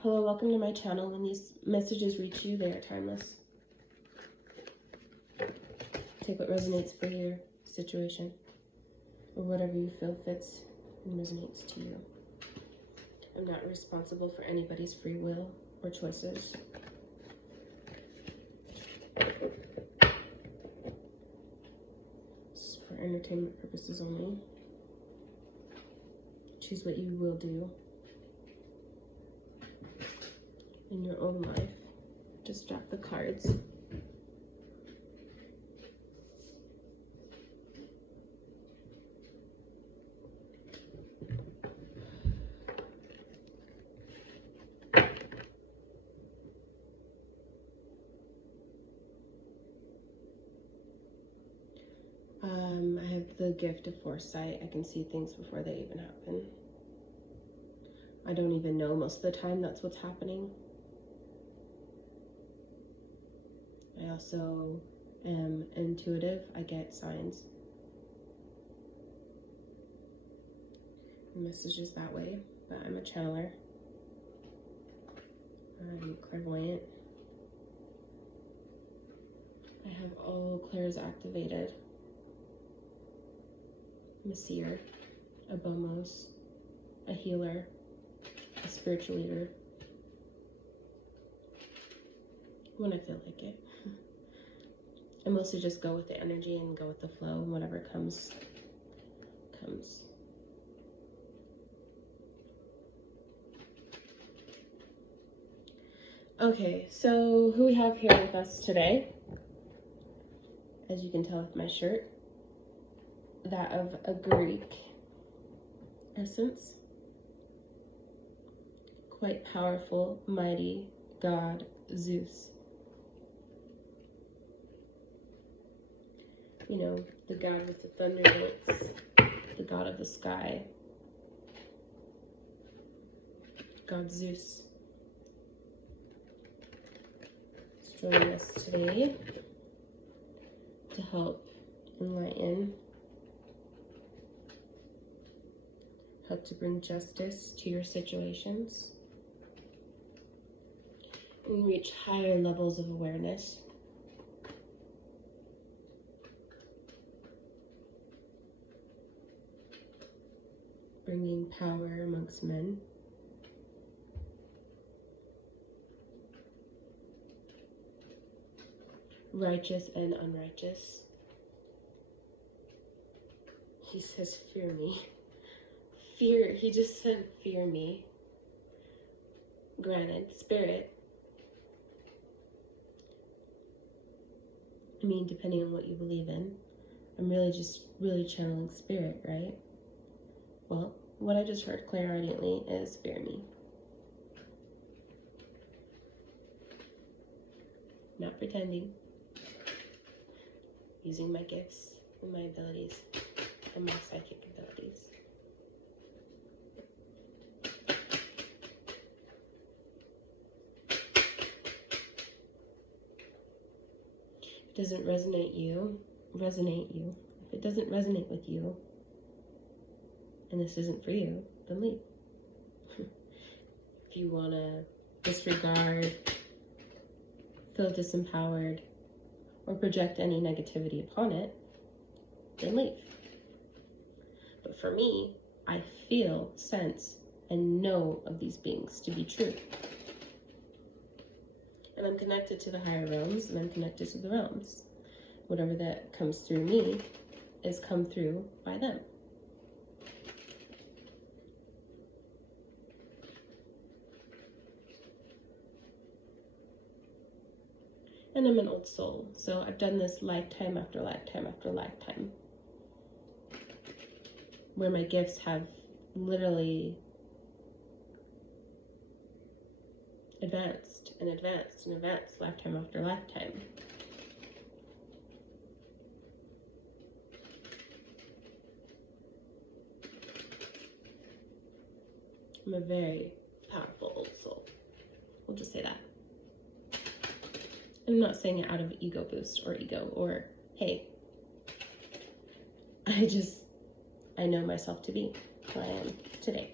Hello, welcome to my channel. When these messages reach you, they are timeless. Take what resonates for your situation, or whatever you feel fits and resonates to you. I'm not responsible for anybody's free will or choices. It's for entertainment purposes only. Choose what you will do in your own life. Just drop the cards. I have the gift of foresight. I can see things before they even happen. I don't even know most of the time that's what's happening. I also am intuitive. I get signs and messages that way, but I'm a channeler. I'm clairvoyant. I have all clairs activated. I'm a seer, a bomos, a healer, a spiritual leader, when I feel like it. I mostly just go with the energy and go with the flow, and whatever comes, comes. Okay, so who we have here with us today, as you can tell with my shirt, that of a Greek essence, quite powerful, mighty god Zeus. You know, the god with the thunderbolts, the god of the sky, God Zeus. Is joining us today to help enlighten, help to bring justice to your situations, and reach higher levels of awareness. Bringing power amongst men. Righteous and unrighteous. He says, fear me. Fear, he just said, fear me. Granted, spirit. I mean, depending on what you believe in. I'm really channeling spirit, right? Well, what I just heard clairaudiently is fear me. Not pretending. Using my gifts and my abilities and my psychic abilities. If it doesn't resonate you. If it doesn't resonate with you, and this isn't for you, then leave. If you want to disregard, feel disempowered, or project any negativity upon it, then leave. But for me, I feel, sense, and know of these beings to be true. And I'm connected to the higher realms, and I'm connected to the realms. Whatever that comes through me is come through by them. And I'm an old soul, so I've done this lifetime after lifetime after lifetime, where my gifts have literally advanced and advanced and advanced lifetime after lifetime. I'm a very powerful old soul. We'll just say that. I'm not saying it out of ego boost or ego or, hey, I know myself to be who I am today.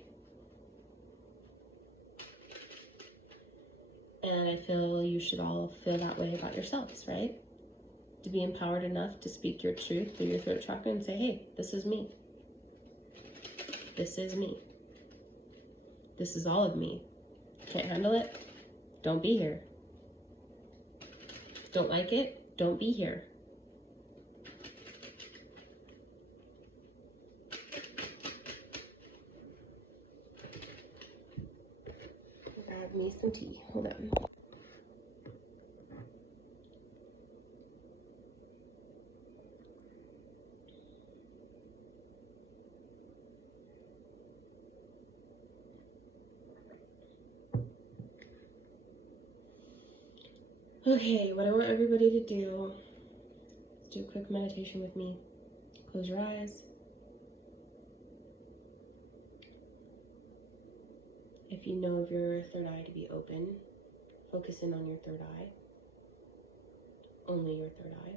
And I feel you should all feel that way about yourselves, right? To be empowered enough to speak your truth through your throat chakra and say, hey, this is me. This is me. This is all of me. Can't handle it? Don't be here. Don't like it? Don't be here. Grab me some tea. Hold on. Okay, what I want everybody to do is do a quick meditation with me. Close your eyes. If you know of your third eye to be open, focus in on your third eye. Only your third eye.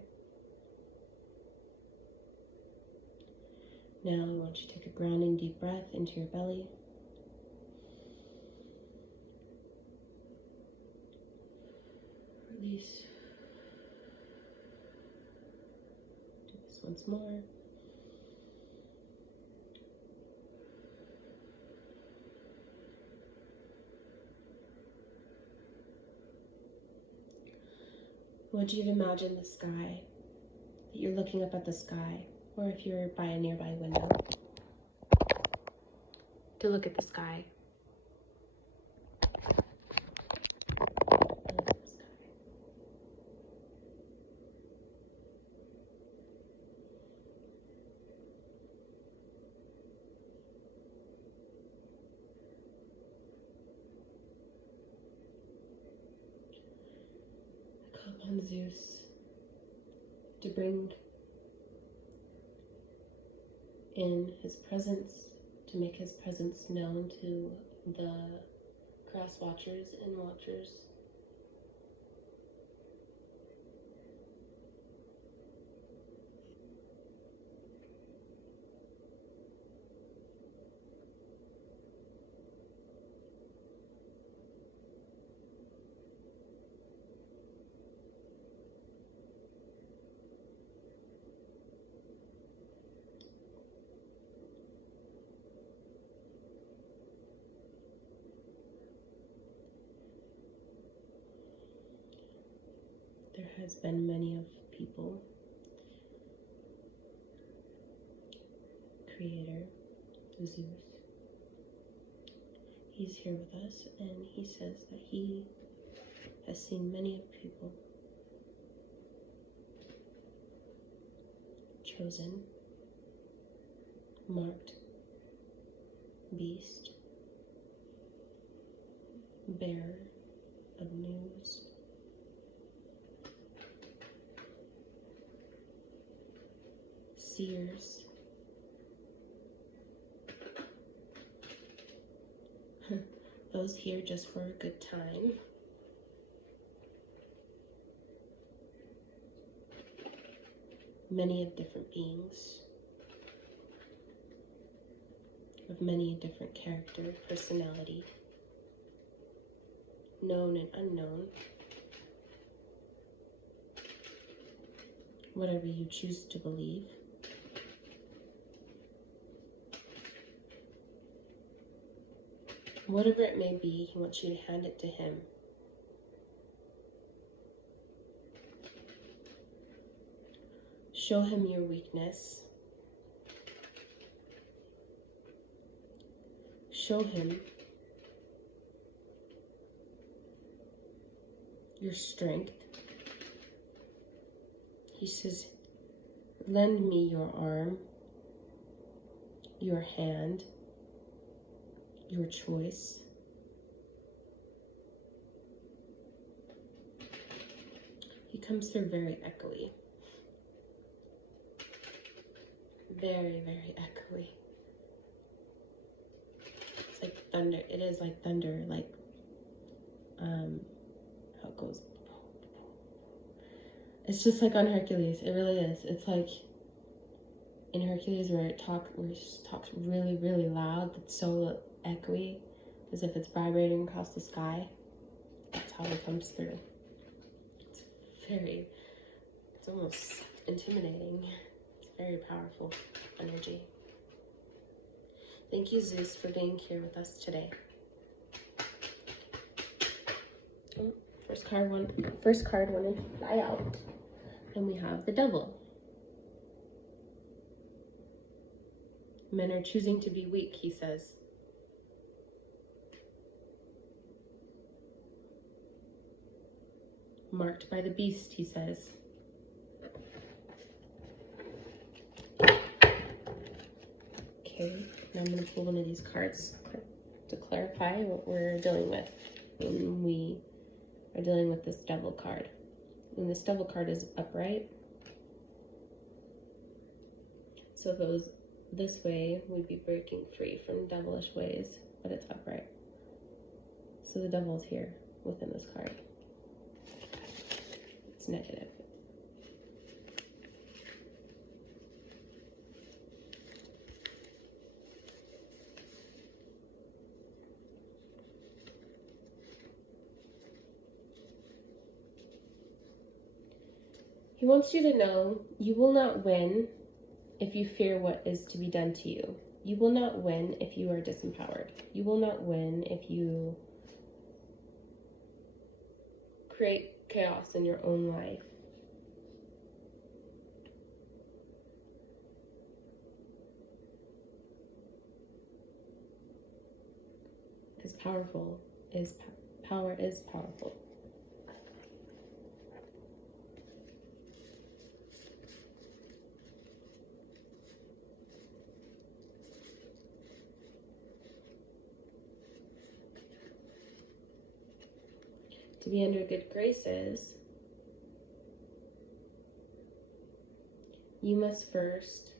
Now I want you to take a grounding deep breath into your belly. Release. Do this once more. I want you to imagine the sky, that you're looking up at the sky, or if you're by a nearby window, to look at the sky. I call upon Zeus to bring in his presence, to make his presence known to the grass watchers and watchers. There has been many of people, Creator, Zeus. He's here with us, and he says that he has seen many of people chosen, marked, beast, bearer of news, seers, those here just for a good time, many of different beings, of many different character, personality, known and unknown, whatever you choose to believe. Whatever it may be, he wants you to hand it to him. Show him your weakness. Show him your strength. He says, lend me your arm, your hand, your choice. He comes through very echoey. Very, very echoey. It's like thunder. It is like thunder, like how it goes. It's just like on Hercules. It really is. It's like in Hercules where it talks really, really loud. It's so echoey, as if it's vibrating across the sky. That's how it comes through. It's almost intimidating. It's very powerful energy. Thank you, Zeus, for being here with us today. Oh, first card wanted to fly out. And we have the Devil. Men are choosing to be weak, he says. Marked by the beast, he says. Okay, now I'm going to pull one of these cards to clarify what we're dealing with when we are dealing with this Devil card. When this Devil card is upright, so if it was this way, we'd be breaking free from devilish ways, but it's upright. So the Devil's here within this card. It's negative. He wants you to know you will not win if you fear what is to be done to you. You will not win if you are disempowered. You will not win if you create chaos in your own life. Because power is powerful. To be under good graces, you must first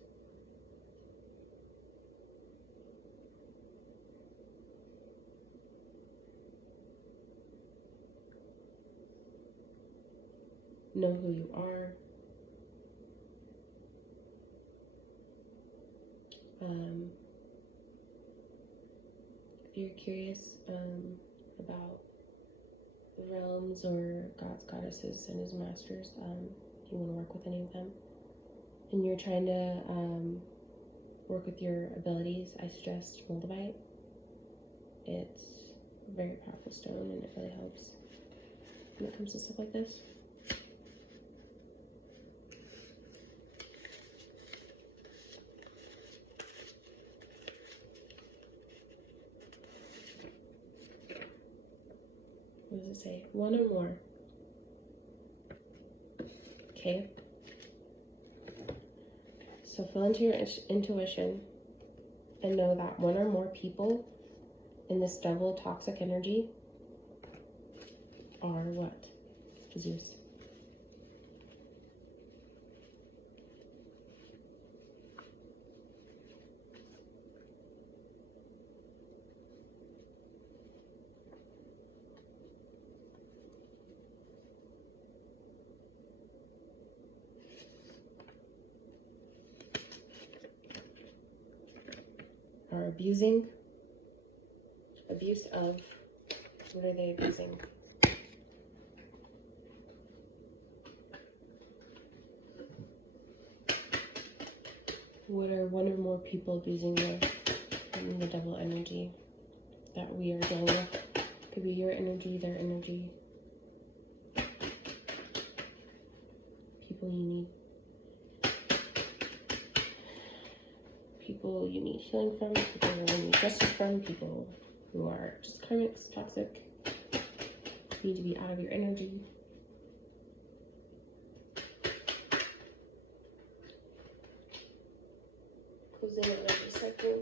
know who you are. If you're curious about realms or gods, goddesses, and his masters, if you want to work with any of them, and you're trying to work with your abilities, I suggest Moldavite. It's a very powerful stone, and it really helps when it comes to stuff like this. What does it say? One or more. Okay. So feel into your intuition and know that one or more people in this Devil toxic energy are what? Zeus. Are abusing. Abuse of. What are they abusing? What are one or more people abusing the Devil energy that we are dealing with? Could be your energy, their energy. People you need. People you need healing from, people you need justice from, people who are just karmics, toxic. You need to be out of your energy. Closing out every cycle.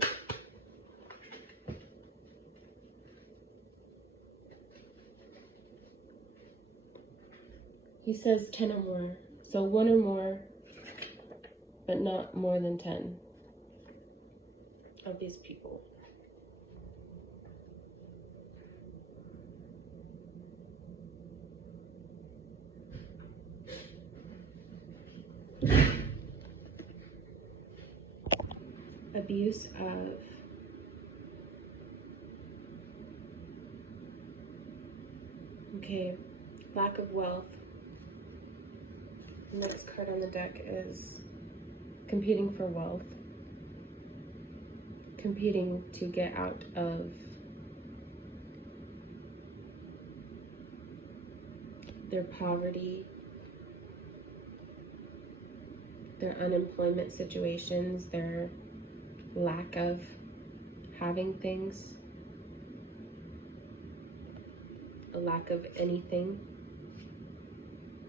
He says 10 or more. So one or more, but not more than 10 of these people. Abuse of Okay, lack of wealth. The next card on the deck is competing for wealth. Competing to get out of their poverty, their unemployment situations, their lack of having things, a lack of anything.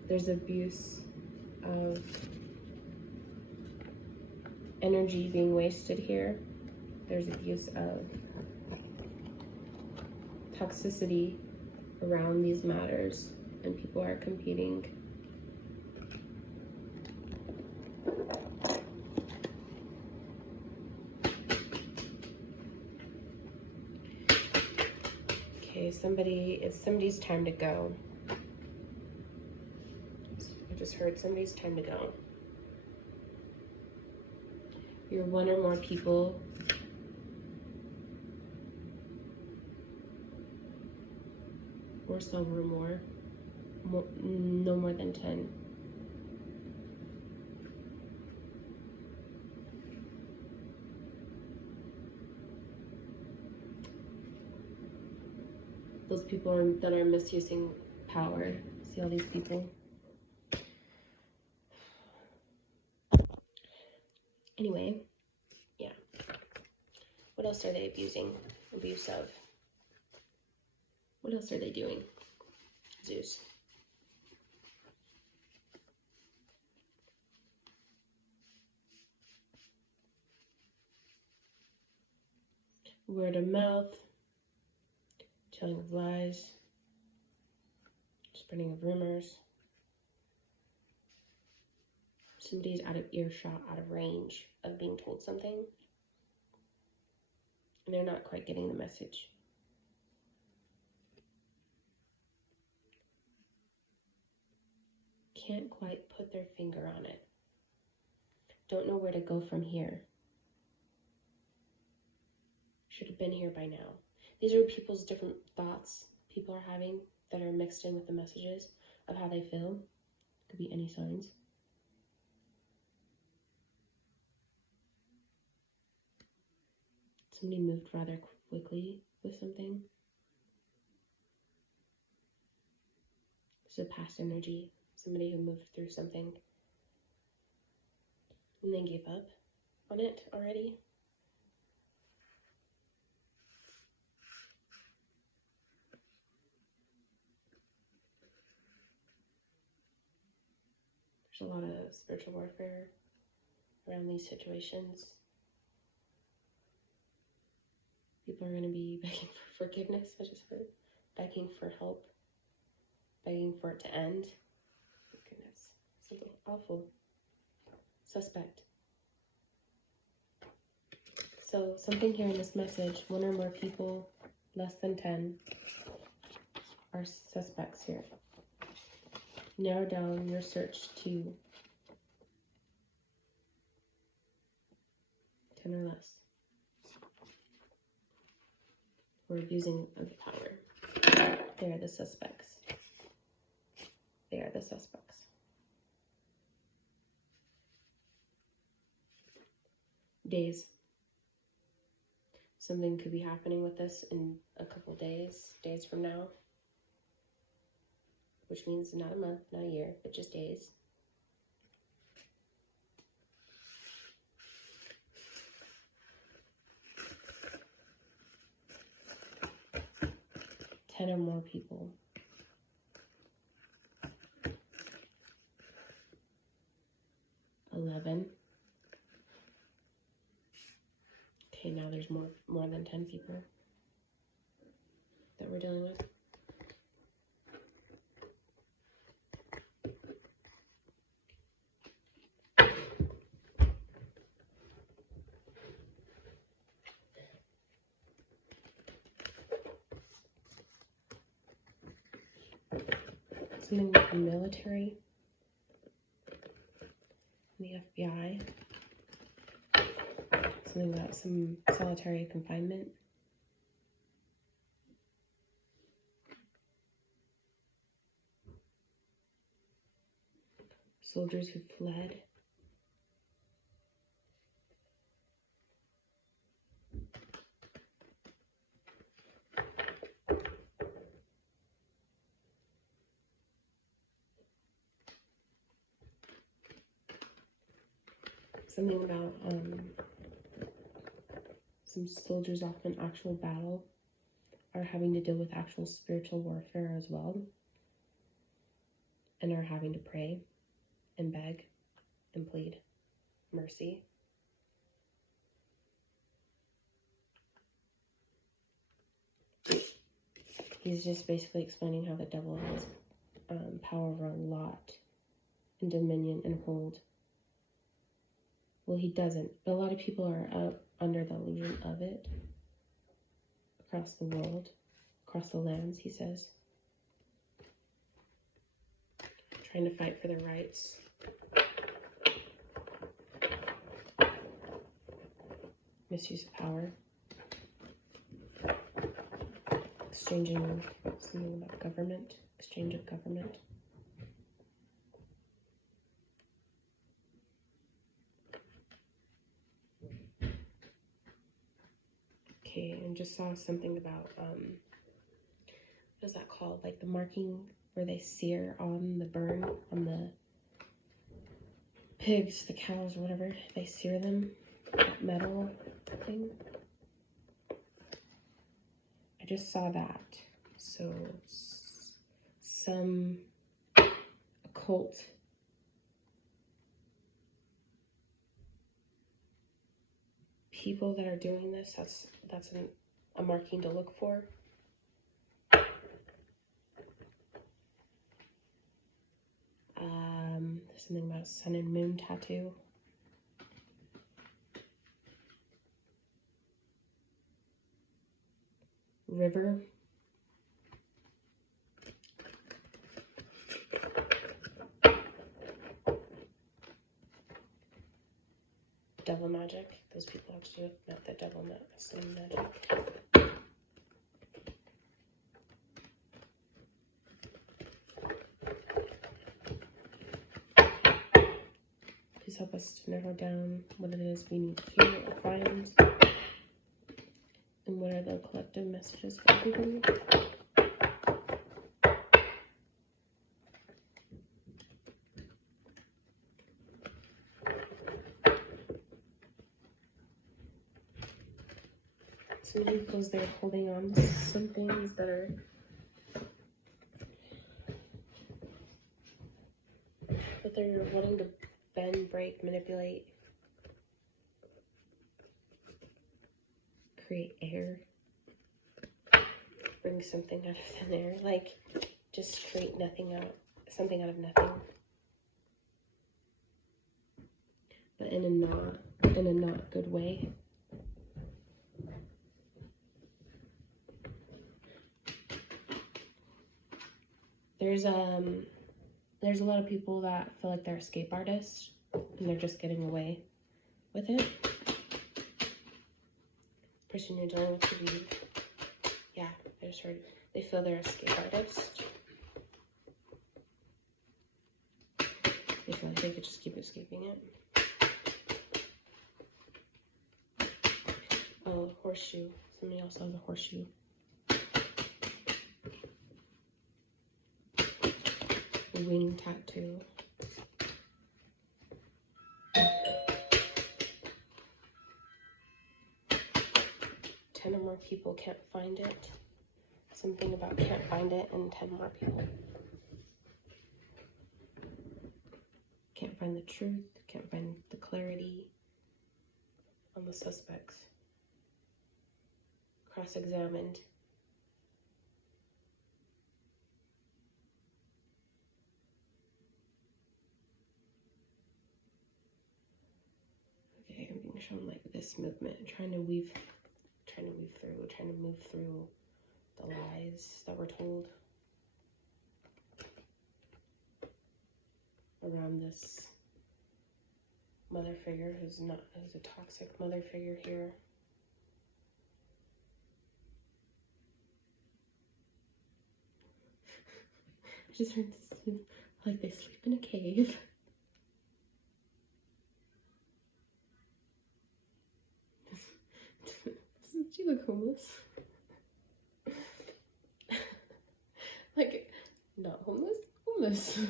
There's abuse of energy being wasted here. There's abuse of toxicity around these matters, and people are competing. Okay, it's somebody's time to go. I just heard somebody's time to go. You're one or more people or silver or more, no more than 10. Those people that are misusing power. See all these people? Anyway, yeah. What else are they abusing? Abuse of? What else are they doing? Zeus. Word of mouth. Telling of lies. Spreading of rumors. Somebody's out of earshot, out of range of being told something, and they're not quite getting the message. Can't quite put their finger on it. Don't know where to go from here. Should have been here by now. These are people's different thoughts people are having that are mixed in with the messages of how they feel. Could be any signs. Somebody moved rather quickly with something. It's a past energy. Somebody who moved through something and then gave up on it already. There's a lot of spiritual warfare around these situations. People are going to be begging for forgiveness, I just heard. Begging for help. Begging for it to end. Goodness. Something awful. Suspect. So something here in this message, one or more people, less than 10, are suspects here. Narrow down your search to 10 or less. We're abusing of power. They are the suspects. They are the suspects. Days. Something could be happening with this in a couple days from now. Which means not a month, not a year, but just days. Ten or more people. $11. Okay, now there's more than 10 people that we're dealing with. Something with the military, the FBI, something about some solitary confinement. soldiers who fled. Something about some soldiers off in actual battle are having to deal with actual spiritual warfare as well, and are having to pray and beg and plead mercy. He's just basically explaining how the devil has power over a lot and dominion and hold. Well, he doesn't, but a lot of people are under the illusion of it across the world, across the lands, he says. Trying to fight for their rights. Misuse of power. Exchanging something about government. Exchange of government. Okay, and just saw something about, what is that called? Like the marking where they sear on the burn, on the pigs, the cows, whatever. They sear them, that metal thing. I just saw that. So, some occult people that are doing this, that's a marking to look for. There's something about a sun and moon tattoo. River. Devil magic. Those people have to do it, not the devil, not sun magic. Please help us to narrow down what it is we need to hear or find. And what are the collective messages for everybody? Somebody feels they're holding on to some things that they're wanting to bend, break, manipulate, create air, bring something out of thin air, like just create something out of nothing, but in a not good way. There's a lot of people that feel like they're escape artists and they're just getting away with it. The person you're dealing with could be, yeah, they feel they're escape artists. They feel like they could just keep escaping it. Oh, horseshoe. Somebody else has a horseshoe. Wing tattoo. 10 or more people can't find it. Something about can't find it, and 10 more people. Can't find the truth, can't find the clarity on the suspects. Cross-examined. Okay, I'm being shown like this movement, trying to move through the lies that were told around this mother figure who's a toxic mother figure here. I just heard this, like they sleep in a cave You look homeless. Like, not homeless, homeless.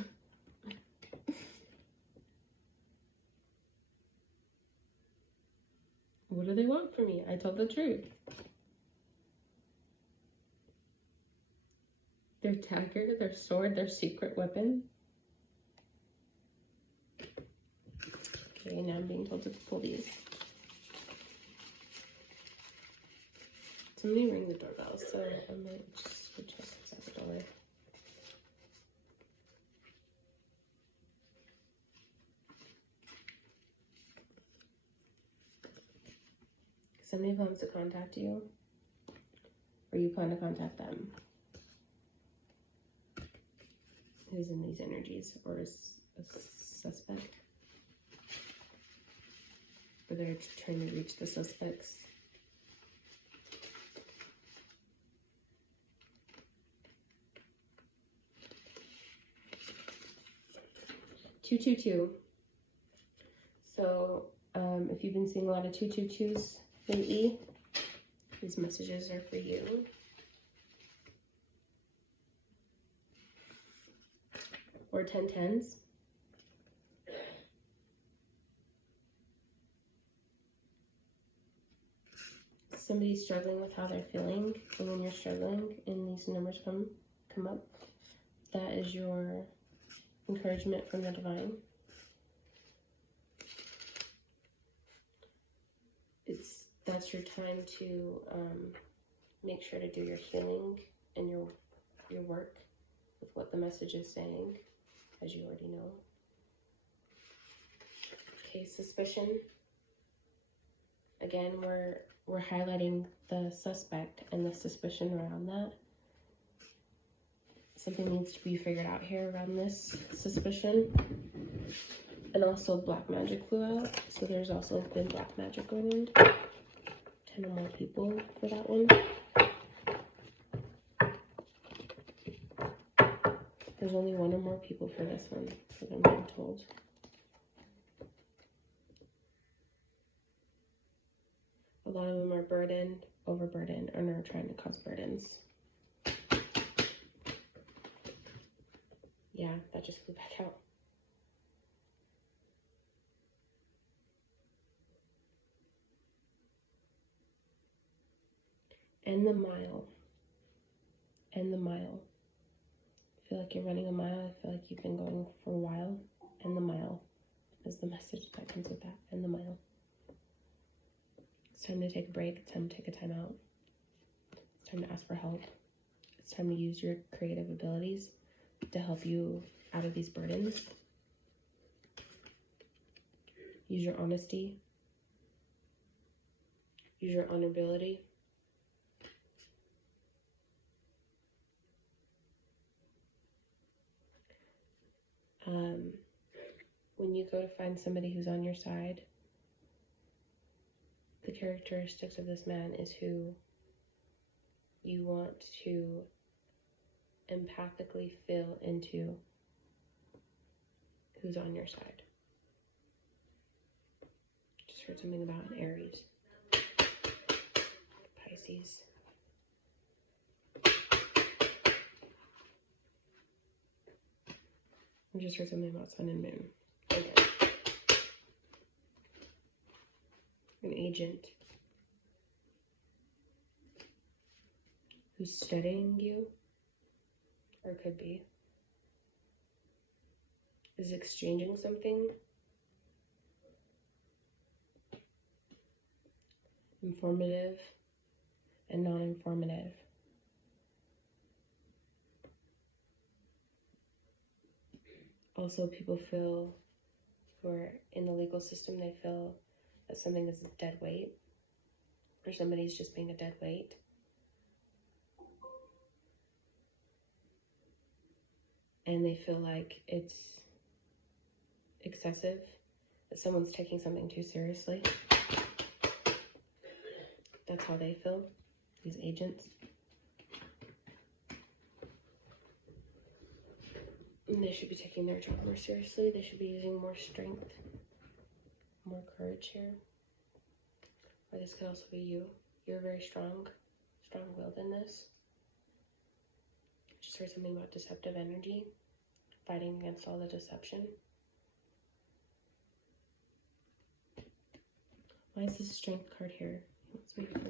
What do they want from me? I told the truth. Their dagger, their sword, their secret weapon. Okay, now I'm being told to pull these. Somebody ring the doorbell, so I might just go check outside the door. Somebody plans to contact you, or you plan to contact them. Who's in these energies, or is a suspect? Or they're trying to reach the suspects. Two, two, two. So, if you've been seeing a lot of 222s lately, these messages are for you. Or 1010s. Somebody's struggling with how they're feeling, and when you're struggling and these numbers come up, that is your encouragement from the divine. That's your time to make sure to do your healing and your work with what the message is saying, as you already know. Okay, suspicion. Again, we're highlighting the suspect and the suspicion around that. Something needs to be figured out here around this suspicion. And also black magic flew out, so there's also been black magic going on. 10 or more people for that one. There's only 1 or more people for this one, for what I'm being told. A lot of them are burdened, overburdened, and are trying to cause burdens. Yeah, that just flew back out. And the mile. And the mile. I feel like you're running a mile. I feel like you've been going for a while. And the mile is the message that comes with that. And the mile. It's time to take a break. It's time to take a time out. It's time to ask for help. It's time to use your creative abilities to help you out of these burdens. Use your honesty. Use your honorability. When you go to find somebody who's on your side, the characteristics of this man is who you want to empathically feel into who's on your side. Just heard something about an Aries. Pisces. I just heard something about sun and moon. Okay. An agent who's studying you, or could be, is exchanging something, informative and non-informative. Also, people feel, who are in the legal system, they feel that something is a dead weight, or somebody's just being a dead weight. And they feel like it's excessive, that someone's taking something too seriously. That's how they feel, these agents. And they should be taking their job more seriously. They should be using more strength, more courage here. Or this could also be you. You're very strong-willed in this. Just heard something about deceptive energy, fighting against all the deception. Why is this strength card here? Let's make it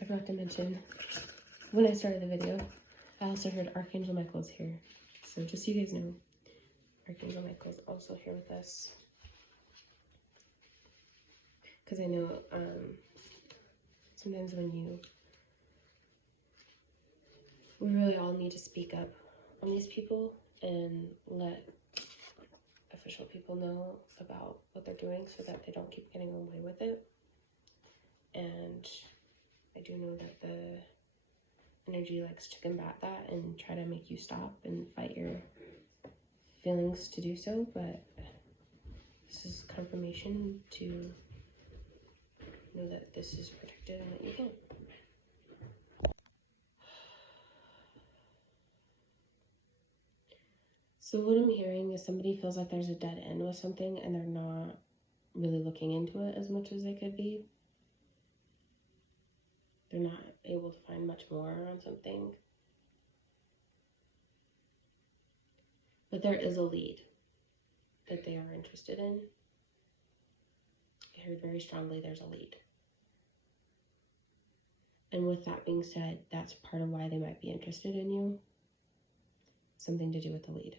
I forgot to mention, when I started the video, I also heard Archangel Michael's here. So just so you guys know, Archangel Michael's also here with us. Because I know sometimes we really all need to speak up on these people and let official people know about what they're doing so that they don't keep getting away with it. And I do know that the energy likes to combat that and try to make you stop and fight your feelings to do so, but this is confirmation to know that this is protected and that you can. So what I'm hearing is somebody feels like there's a dead end with something and they're not really looking into it as much as they could be. They're not able to find much more on something. But there is a lead that they are interested in. I heard very strongly there's a lead. And with that being said, that's part of why they might be interested in you. Something to do with the lead.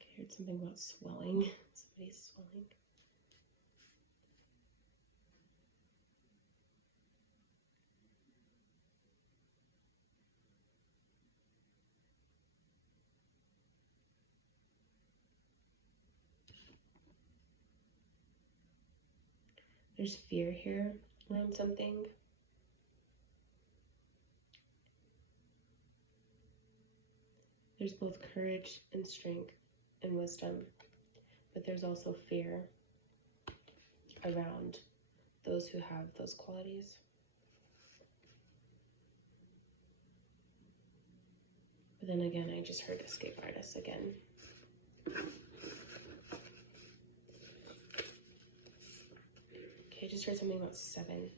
Okay, I heard something about swelling. Somebody's swelling. There's fear here around something. There's both courage and strength and wisdom, but there's also fear around those who have those qualities. But then again, I just heard escape artist again. Okay, I just heard something about 7.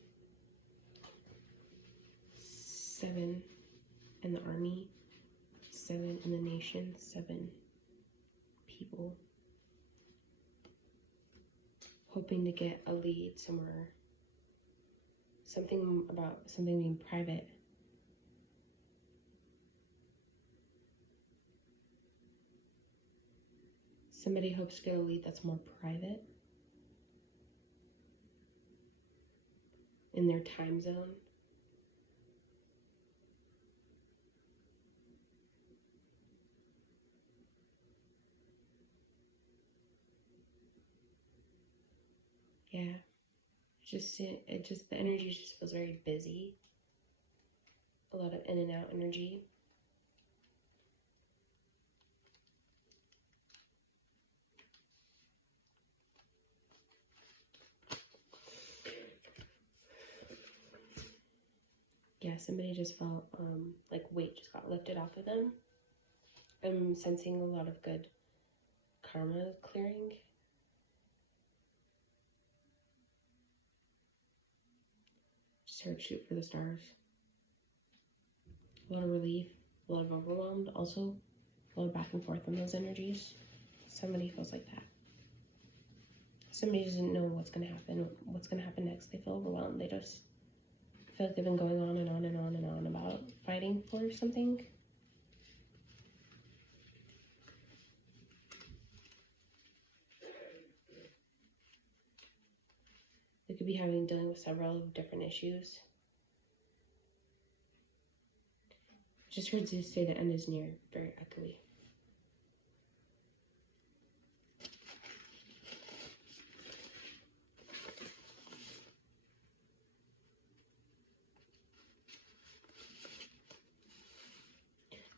7 in the army, 7 in the nation, 7 people hoping to get a lead somewhere. Something about something being private. Somebody hopes to get a lead that's more private in their time zone. Yeah, the energy just feels very busy. A lot of in and out energy. Yeah, somebody just felt like weight just got lifted off of them. I'm sensing a lot of good karma clearing. Just heard shoot for the stars. A lot of relief, a lot of overwhelmed. Also, a lot of back and forth on those energies. Somebody feels like that. Somebody doesn't know what's going to happen next. They feel overwhelmed. They just feel like they've been going on and on and on and on about fighting for something. They could be dealing with several different issues. Just heard Zeus say the end is near, very echoey.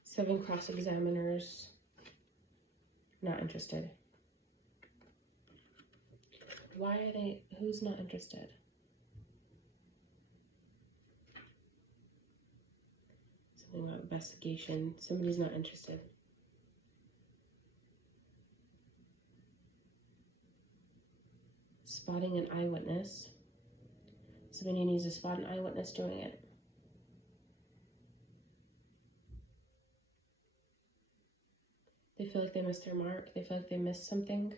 Seven cross-examiners, not interested. Why are they, who's not interested? Something about investigation, somebody's not interested. spotting an eyewitness. Somebody needs to spot an eyewitness doing it. They feel like they missed their mark. They feel like they missed something.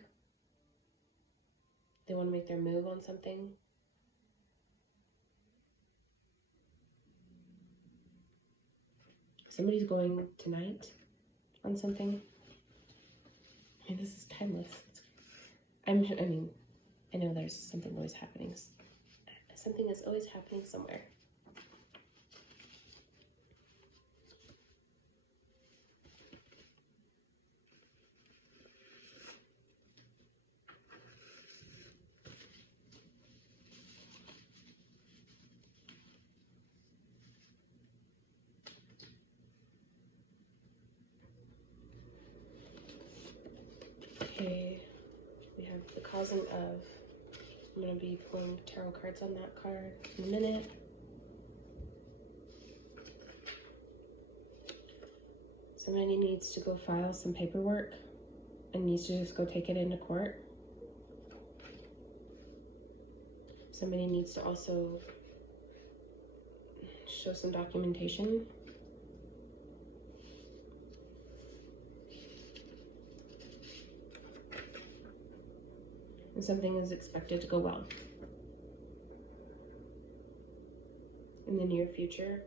They want to make their move on something. Somebody's going tonight on something. I mean, this is timeless. I know there's something always happening. Something is always happening somewhere. Okay, we have the causing of. I'm going to be pulling tarot cards on that card in a minute. Somebody needs to go file some paperwork and needs to just go take it into court. Somebody needs to also show some documentation. And something is expected to go well in the near future.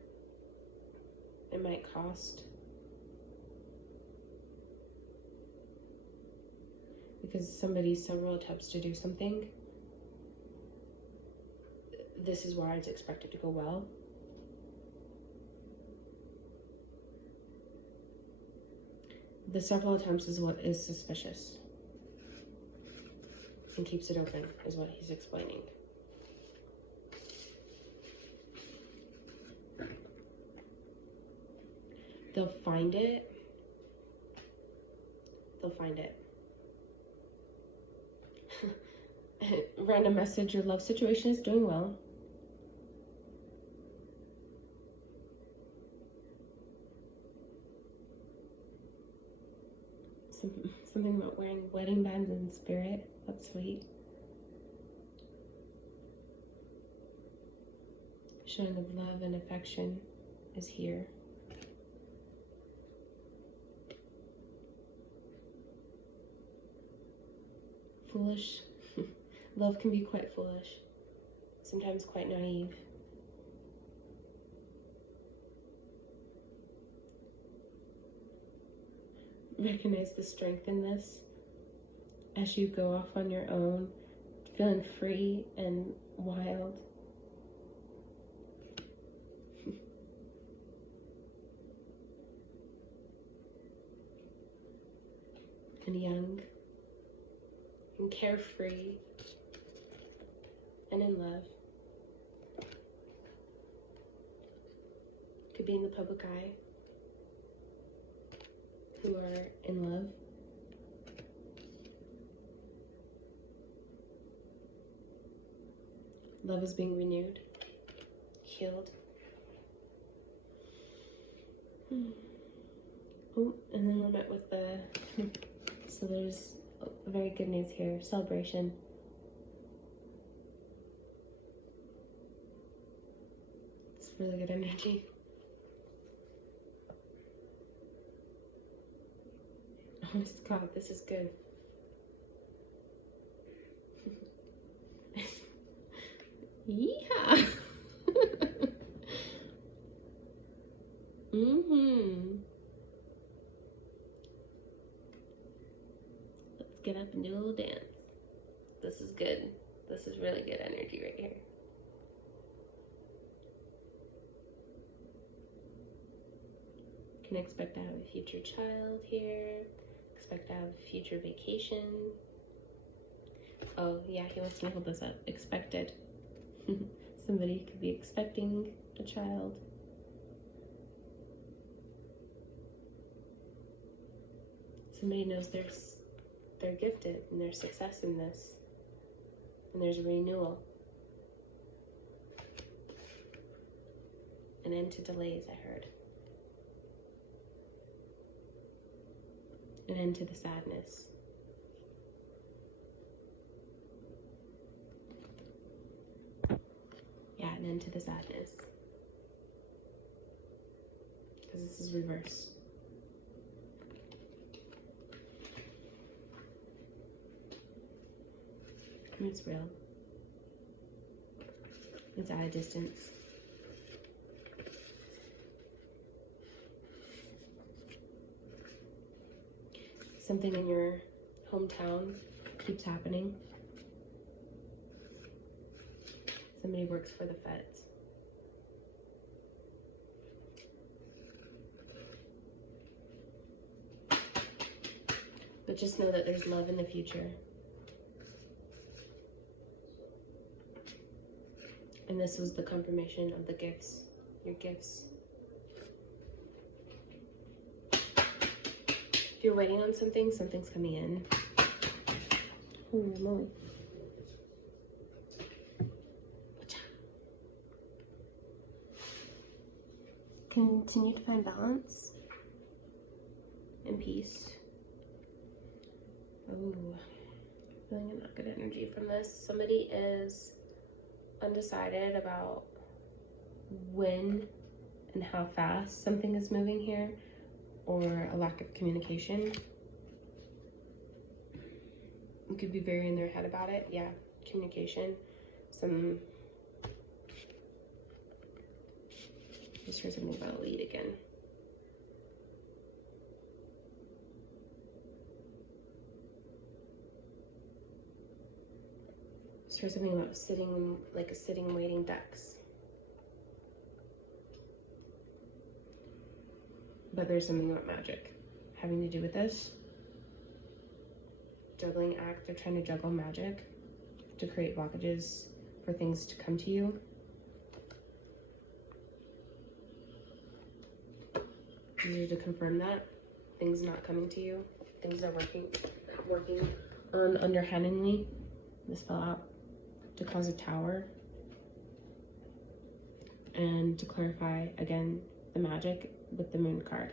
It might cost, because somebody's several attempts to do something. This is why it's expected to go well. The several attempts is what is suspicious and keeps it open, is what he's explaining. They'll find it. They'll find it. Random message, your love situation is doing well. Something about wearing wedding bands in spirit. That's sweet. Showing of love and affection is here. Foolish. Love can be quite foolish. Sometimes quite naive. Recognize the strength in this as you go off on your own, feeling free and wild. And young and carefree and in love. Could be in the public eye. Who are in love. Love is being renewed, healed. Oh, and then we're met with the, so there's very good news here, celebration. It's really good energy. Oh my God, this is good. Yeah. Let's get up and do a little dance. This is good. This is really good energy right here. Can expect to have a future child here. Expect to have a future vacation. Oh yeah, he wants me to hold this up. Expected. Somebody could be expecting a child. Somebody knows they're gifted and there's success in this. And there's a renewal. An end to delays, I heard. An end to the sadness. an end to the sadness. Because this is reverse. And it's real. It's at a distance. Something in your hometown keeps happening. Somebody works for the feds. But just know that there's love in the future. And this was the confirmation of the gifts, your gifts. If you're waiting on something, something's coming in. Holy moly. Continue to find balance and peace. Ooh, feeling a not good energy from this. Somebody is undecided about when and how fast something is moving here, or a lack of communication. You could be very in their head about it. Yeah, communication. Just heard something about a lead again. Just heard something about sitting, like a sitting waiting ducks. But there's something about magic having to do with this. Juggling act, they're trying to juggle magic to create blockages for things to come to you. Usually to confirm that things not coming to you, things are working on underhandedly. This fell out to cause a tower, and to clarify again the magic with the moon card.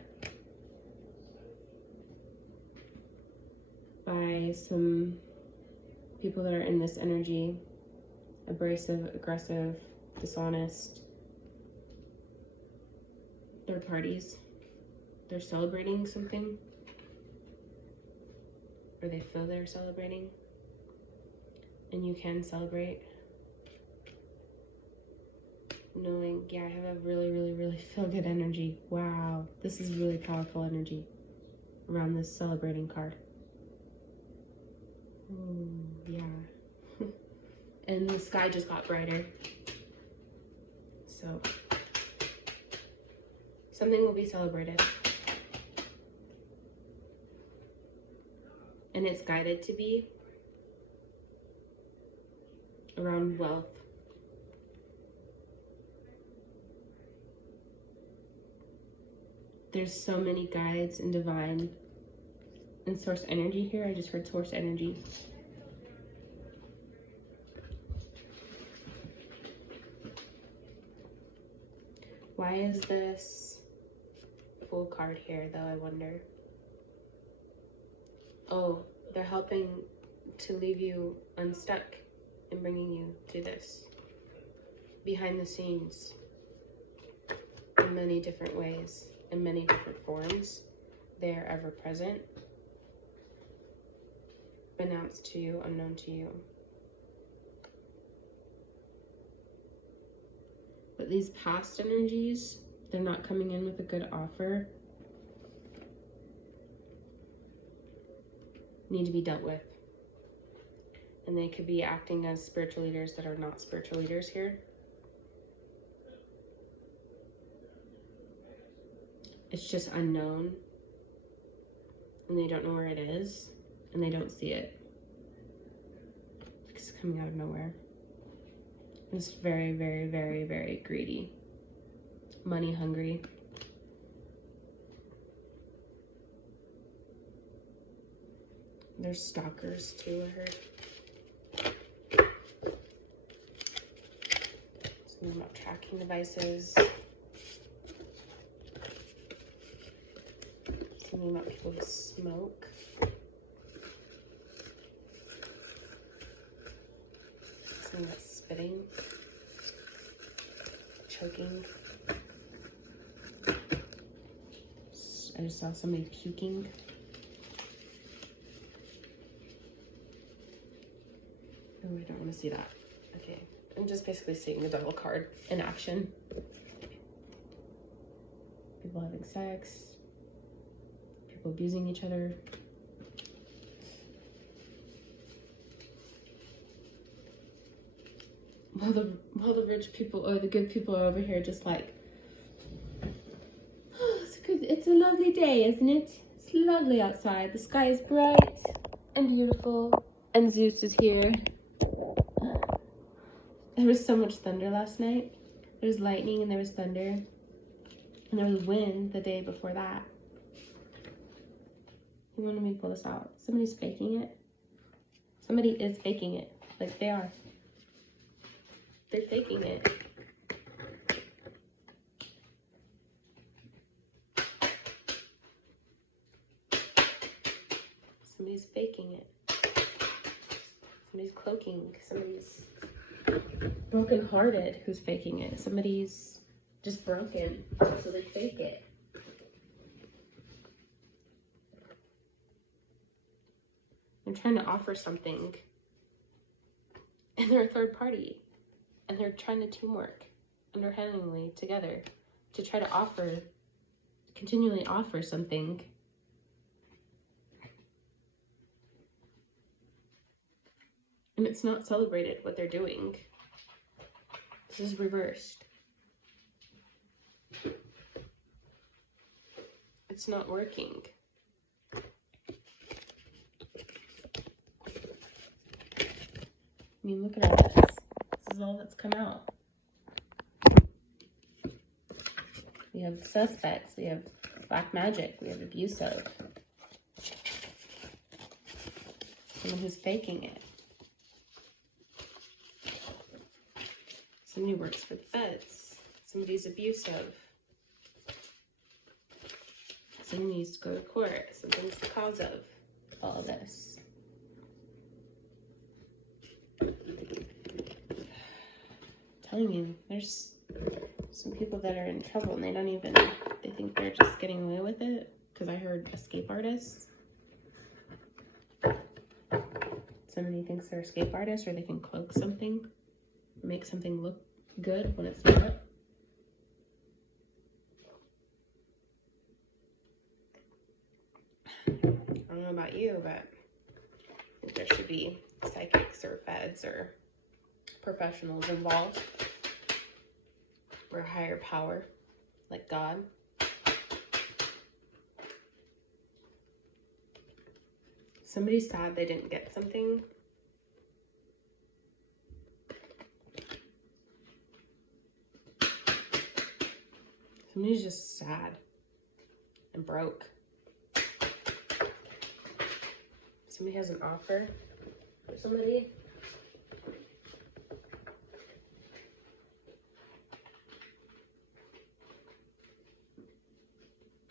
By some people that are in this energy, abrasive, aggressive, dishonest, third parties. They're celebrating something, or they feel they're celebrating, and you can celebrate, knowing, yeah, I have a really, really, really feel good energy. Wow, this is really powerful energy around this celebrating card. Ooh, yeah. And the sky just got brighter. So something will be celebrated. And it's guided to be around wealth. There's so many guides and divine and source energy here. I just heard source energy. Why is this Fool card here though, I wonder? Oh, they're helping to leave you unstuck and bringing you to this. Behind the scenes, in many different ways, in many different forms, they are ever present, announced to you, unknown to you. But these past energies, they're not coming in with a good offer. Need to be dealt with. And they could be acting as spiritual leaders that are not spiritual leaders here. It's just unknown. And they don't know where it is. And they don't see it. It's coming out of nowhere. It's very, very, very, very greedy. Money hungry. There's stalkers too, I heard. Something about tracking devices. Something about people who smoke. Something about spitting. choking. I just saw somebody puking. Oh, I don't want to see that. Okay, I'm just basically seeing the devil card in action. People having sex, people abusing each other. While the rich people or the good people are over here just like, oh, it's a lovely day, isn't it? It's lovely outside. The sky is bright and beautiful, and Zeus is here. There was so much thunder last night. There was lightning and there was thunder. And there was wind the day before that. He wanted me to pull this out. Somebody's faking it. Somebody is faking it. Like they are. They're faking it. Somebody's faking it. Somebody's cloaking. Somebody's broken-hearted who's faking it. Somebody's just broken, so they fake it. They're trying to offer something, and they're a third party, and they're trying to teamwork underhandedly together to try to continually offer something. And it's not celebrated what they're doing. This is reversed. It's not working. I mean, look at all this. This is all that's come out. We have suspects. We have black magic. We have abusive. Someone who's faking it. Somebody works for the feds. Somebody's abusive. Someone needs to go to court. Something's the cause of all of this. I'm telling you, there's some people that are in trouble and they think they're just getting away with it. Because I heard escape artists. Somebody thinks they're escape artists, or they can cloak something, make something look good when it's not. I don't know about you, but I think there should be psychics or feds or professionals involved, or a higher power like God. Somebody's sad they didn't get something. Somebody's just sad and broke. Somebody has an offer for somebody.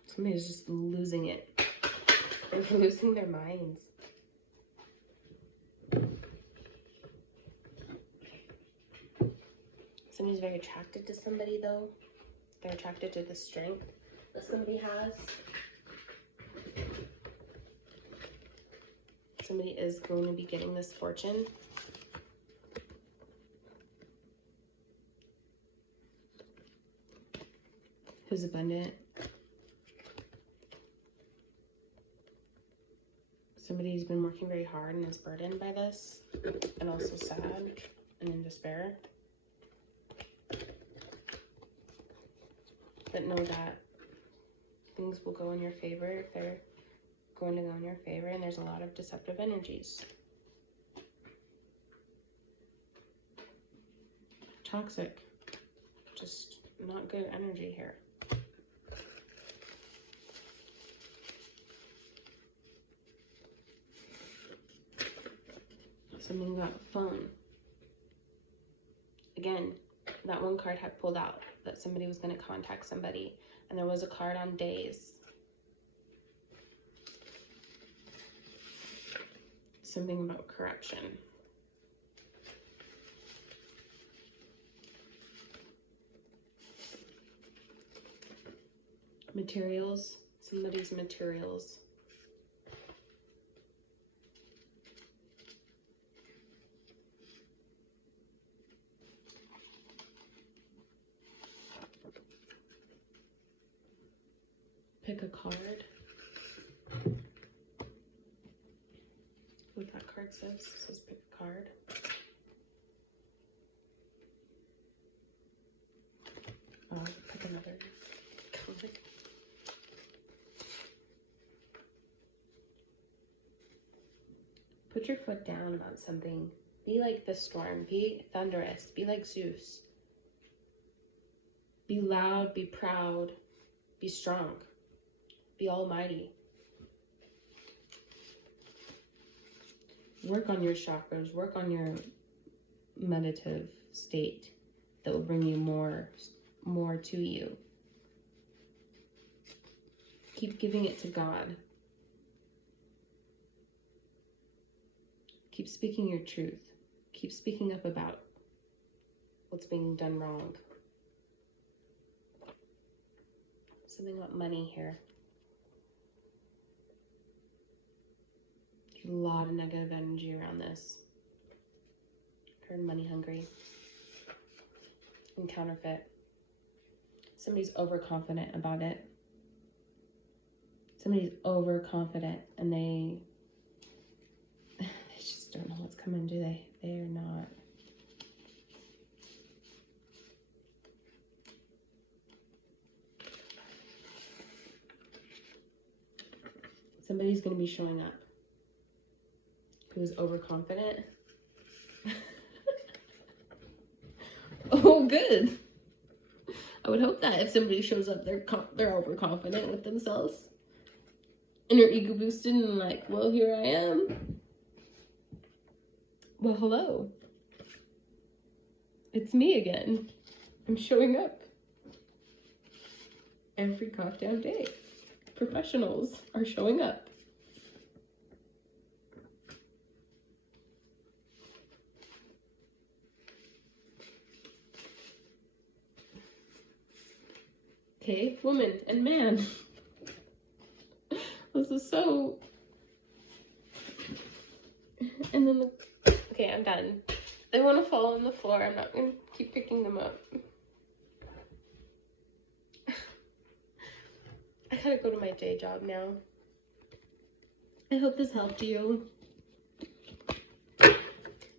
Somebody's just losing it. They're losing their minds. Somebody's very attracted to somebody, though. They're attracted to the strength that somebody has. Somebody is going to be getting this fortune. Who's abundant. Somebody's been working very hard and is burdened by this, and also sad and in despair. But know that things will go in your favor if they're going to go in your favor, and there's a lot of deceptive energies. Toxic. Just not good energy here. Something about a phone. Again, that one card had pulled out that somebody was going to contact somebody, and there was a card on days. Something about corruption. Materials. Somebody's materials. Pick a card. What that card says pick a card. Oh, pick another card. Put your foot down about something. Be like the storm. Be thunderous. Be like Zeus. Be loud. Be proud. Be strong. Be almighty. Work on your chakras. Work on your meditative state that will bring you more to you. Keep giving it to God. Keep speaking your truth. Keep speaking up about what's being done wrong. Something about money here. A lot of negative energy around this. Heard money hungry. And counterfeit. Somebody's overconfident about it. Somebody's overconfident and they just don't know what's coming, do they? They're not. Somebody's going to be showing up who's overconfident. Oh, good. I would hope that if somebody shows up, they're overconfident with themselves. And they're ego boosted and like, well, here I am. Well, hello. It's me again. I'm showing up. Every goddamn day. Professionals are showing up. Okay, woman and man. This is so... And then okay, I'm done. They want to fall on the floor. I'm not going to keep picking them up. I gotta go to my day job now. I hope this helped you. I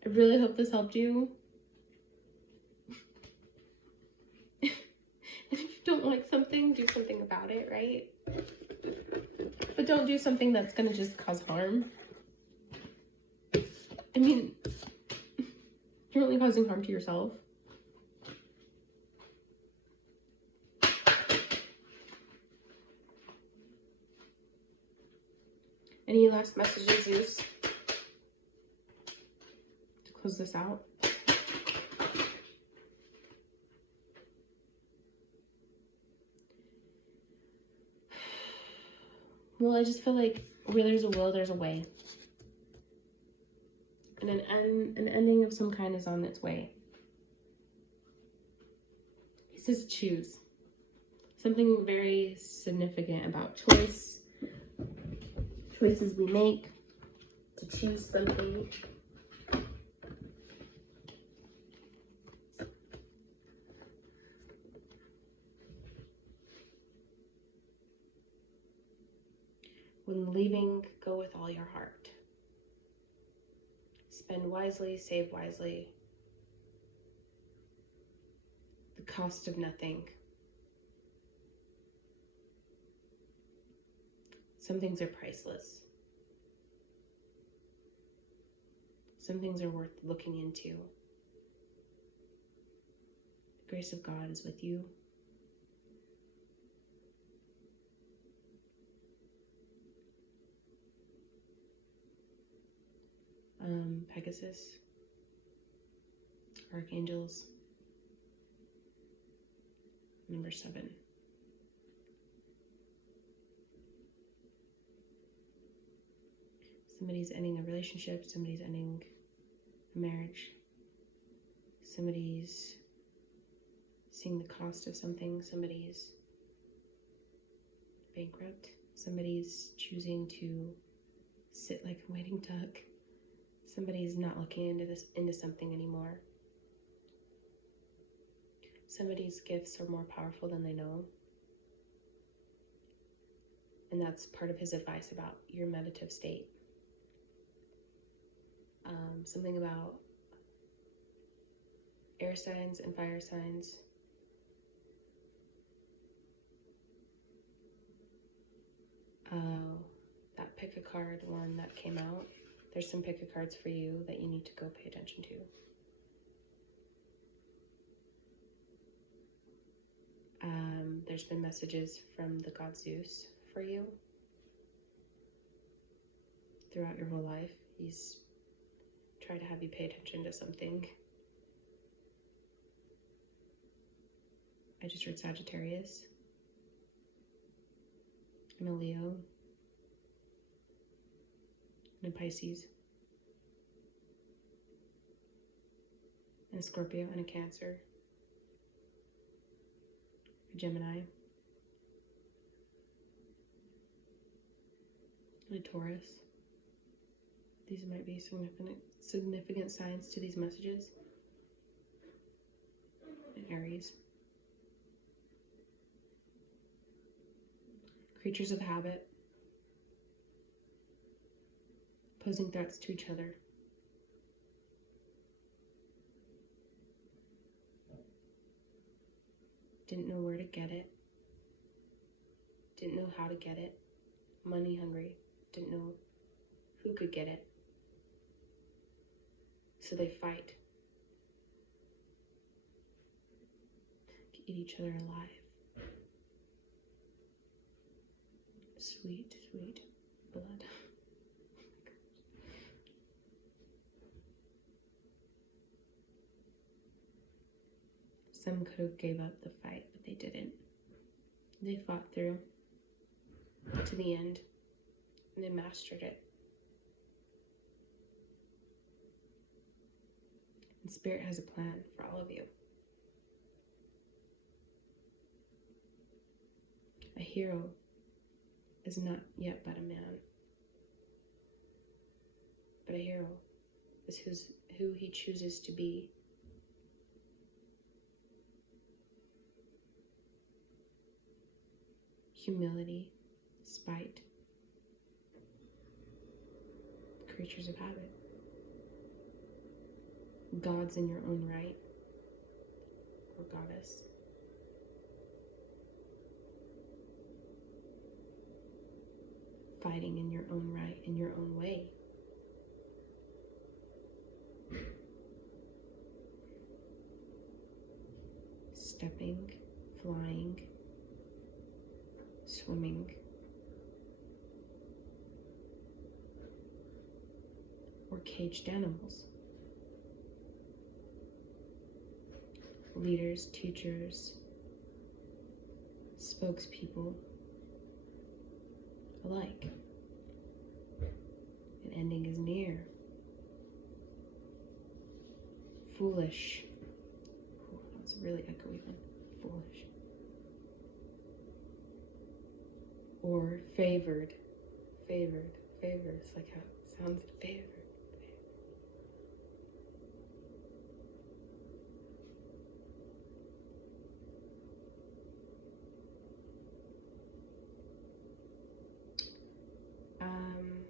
really hope this helped you. And if you don't like something, do something about it, right? But don't do something that's gonna just cause harm. I mean, you're only causing harm to yourself. Any last messages, Zeus? To close this out? Well, I just feel like where there's a will, there's a way. And an ending of some kind is on its way. He says choose. Something very significant about choice. Choices we make to choose something. When leaving, go with all your heart. Spend wisely, save wisely. The cost of nothing. Some things are priceless. Some things are worth looking into. The grace of God is with you. Pegasus, archangels, number 7. Somebody's ending a relationship, somebody's ending a marriage, somebody's seeing the cost of something, somebody's bankrupt. Somebody's choosing to sit like a waiting duck. Somebody's not looking into something anymore. Somebody's gifts are more powerful than they know. And that's part of his advice about your meditative state. Something about air signs and fire signs. That pick a card one that came out. There's some pick a cards for you that you need to go pay attention to. There's been messages from the god Zeus for you throughout your whole life. He's tried to have you pay attention to something. I just heard Sagittarius and a Leo and a Pisces and a Scorpio and a Cancer, a Gemini and a Taurus. These might be significant signs to these messages. And Aries. Creatures of habit. Posing threats to each other. Didn't know where to get it. Didn't know how to get it. Money hungry. Didn't know who could get it. So they fight. To eat each other alive. Sweet, sweet blood. Some could have gave up the fight, but they didn't. They fought through to the end, and they mastered it. And Spirit has a plan for all of you. A hero is not yet but a man, but a hero is who he chooses to be. Humility, spite, creatures of habit, gods in your own right, or goddess. Fighting in your own right, in your own way. Stepping, flying, swimming, or caged animals. Leaders, teachers, spokespeople, alike. An ending is near. Foolish. Ooh, that was really echoey one. Foolish. Or favored. Favored. Favored. It's like how it sounds. Favored. Um,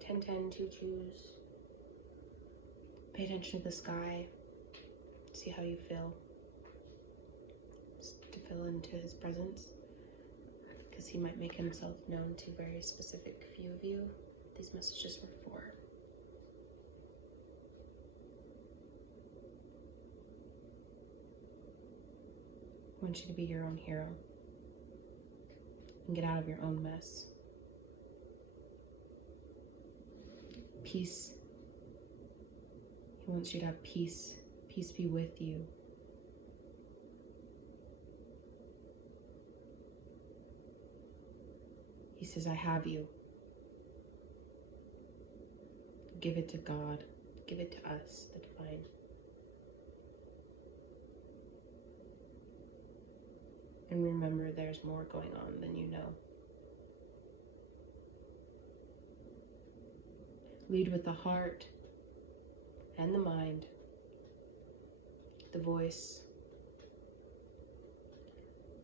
10-10, 2-2s. Pay attention to the sky. See how you feel. Just to feel into his presence. Because he might make himself known to a very specific few of you. These messages were for. I want you to be your own hero. And get out of your own mess. Peace. He wants you to have peace. Peace be with you. He says, I have you. Give it to God. Give it to us, the divine. And remember, there's more going on than you know. Lead with the heart and the mind, the voice,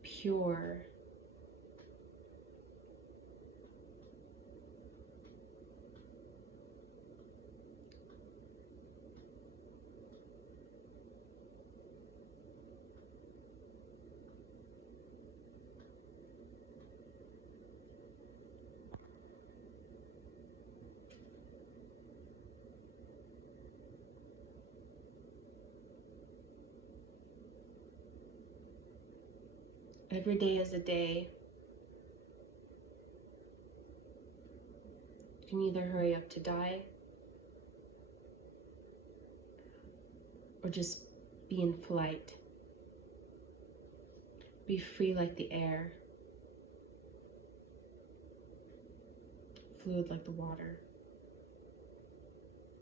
pure. Every day is a day. You can either hurry up to die or just be in flight. Be free like the air, fluid like the water,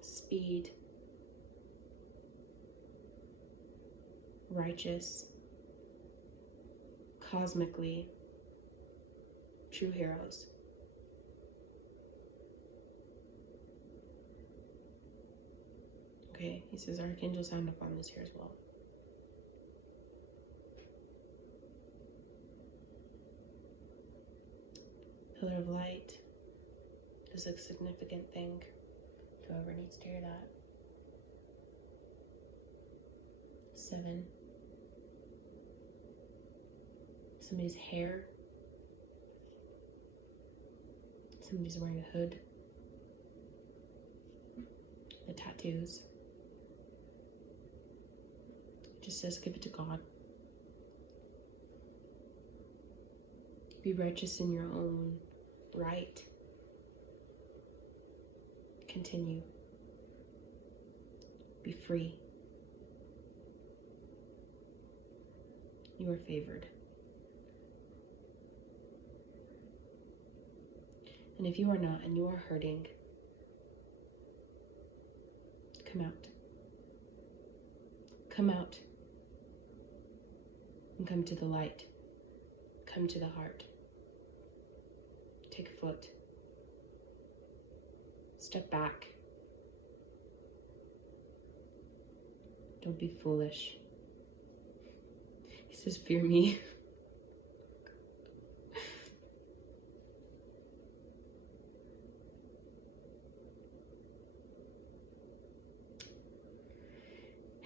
speed, righteous, cosmically, true heroes. Okay, he says Archangel sound of on is here as well. Pillar of light is a significant thing. Whoever needs to hear that. 7. Somebody's hair. Somebody's wearing a hood. The tattoos. It just says give it to God. Be righteous in your own right. Continue. Be free. You are favored. And if you are not and you are hurting, come out. Come out. And come to the light. Come to the heart. Take a foot. Step back. Don't be foolish. He says, fear me.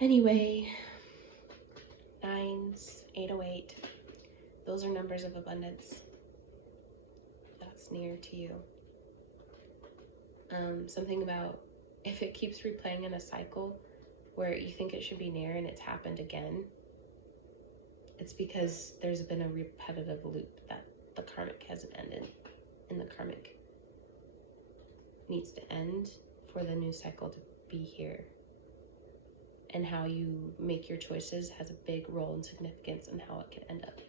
Anyway, 9s, 808. Those are numbers of abundance. That's near to you. Something about if it keeps replaying in a cycle where you think it should be near and it's happened again, it's because there's been a repetitive loop that the karmic hasn't ended, and the karmic needs to end for the new cycle to be here. And how you make your choices has a big role and significance in how it can end up.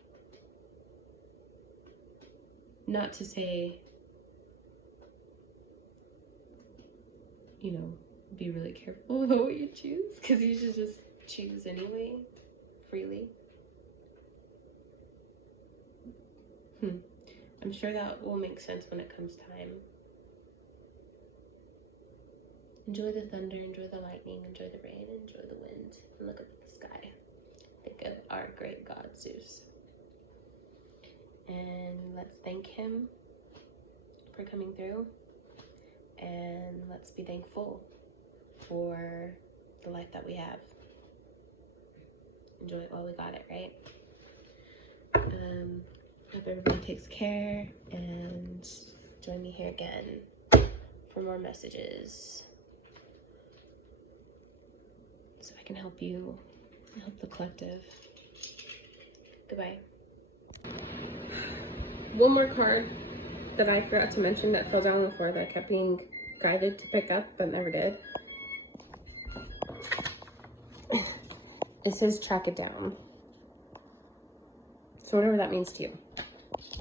Not to say, you know, be really careful about what you choose, because you should just choose anyway, freely. I'm sure that will make sense when it comes time. Enjoy the thunder, enjoy the lightning, enjoy the rain, enjoy the wind, and look up at the sky. Think of our great god, Zeus. And let's thank him for coming through. And let's be thankful for the life that we have. Enjoy it while we got it, right? Hope everybody takes care, and join me here again for more messages so I can help you, help the collective. Goodbye. One more card that I forgot to mention that fell down on the floor that I kept being guided to pick up but never did. It says track it down. So whatever that means to you.